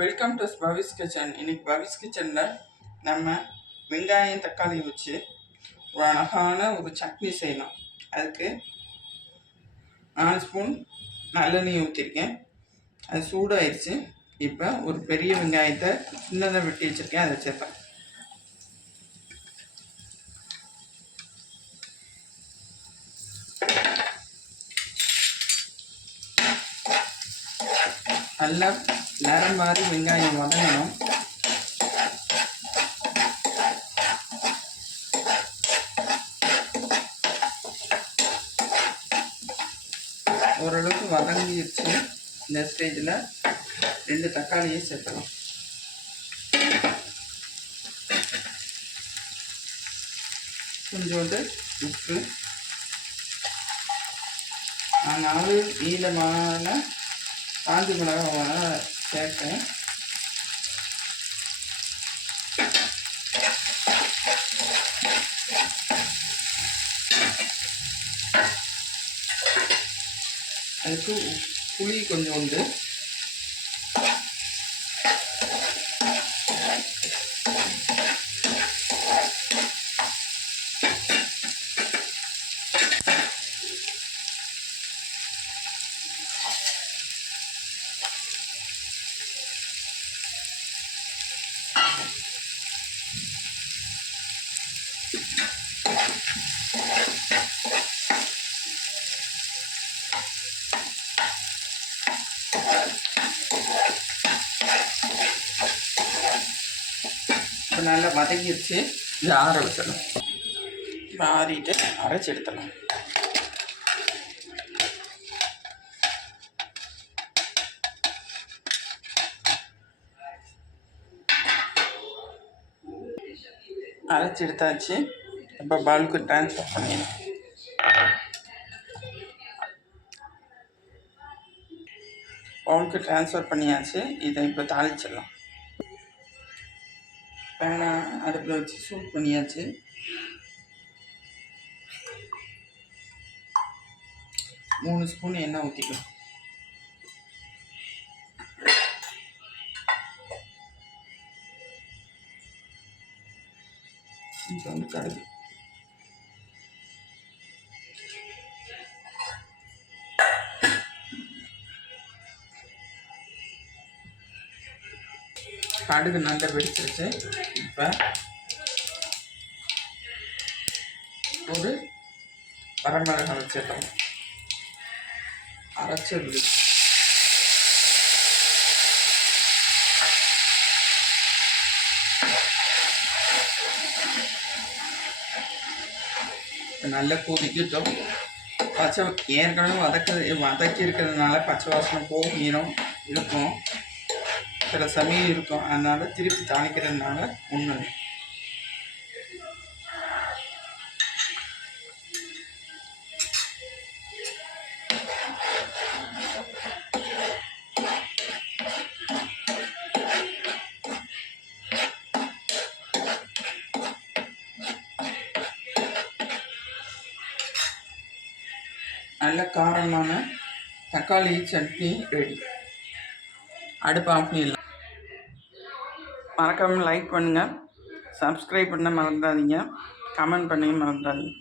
Welcome to Pavis kitchen. இன்னைக்கு பவிஸ் கிச்சனில் நம்ம வெங்காயம் தக்காளி வச்சு ஒரு அழகான ஒரு சட்னி செய்யலாம். அதுக்கு 4 ஸ்பூன் நல்லெண்ணெய் ஊற்றிருக்கேன். அது சூடாகிடுச்சு. இப்போ ஒரு பெரிய வெங்காயத்தை சின்னதாக வெட்டி வச்சுருக்கேன், அதை சேர்ப்பேன். நல்லா நிறம் மாதிரி வெங்காயம் வதங்கணும். ஓரளவுக்கு வதங்கிடுச்சு. இந்த ஸ்டேஜில் 2 தக்காளியை சேர்க்கலாம். கொஞ்சோண்டு உப்பு. நான் 4 நீளமான காஞ்சி மிளகாய் சேர்த்தேன். அதுக்கு புளி கொஞ்சோண்டு, இப்போ நல்லா வதங்கிடுச்சு. இது ஆற வச்சிடணும். இப்போ ஆறிட்டு அரைச்சி எடுத்துடலாம். அரைச்சி எடுத்தாச்சு. இப்போ பவுலுக்கு ட்ரான்ஸ்ஃபர் பண்ணிடலாம். பவுலுக்கு ட்ரான்ஸ்ஃபர் பண்ணியாச்சு. இதை இப்போ தாளிச்சிடலாம். பேனை அடுப்பில் வச்சு சூடு பண்ணியாச்சு. மூணு ஸ்பூன் எண்ணெய் ஊற்றிக்கலாம். கொஞ்சம் வந்து கடுகு, கடுகு நல்லா வெடிச்சிருச்சு. இப்போ ஒரு வரமிளகாய் வச்சிடலாம். அரைச்சது நல்லா கொதிக்கட்டும். பச்சை ஏற்கனவே வதக்கி இருக்கிறதுனால பச்சை வாசனை போகணும் இருக்கும், சில சமையல் இருக்கும். அதனால் திருப்பி தாளிக்கிறதுனால ஒன்று நல்ல காரமான தக்காளி சட்னி ரெடி. அடுப்பு ஆஃப் பண்ணிடலாம். மறக்காமல் லைக் பண்ணுங்கள், சப்ஸ்கிரைப் பண்ண மறந்துடாதீங்க, கமெண்ட் பண்ணி மறந்துடாதீங்க.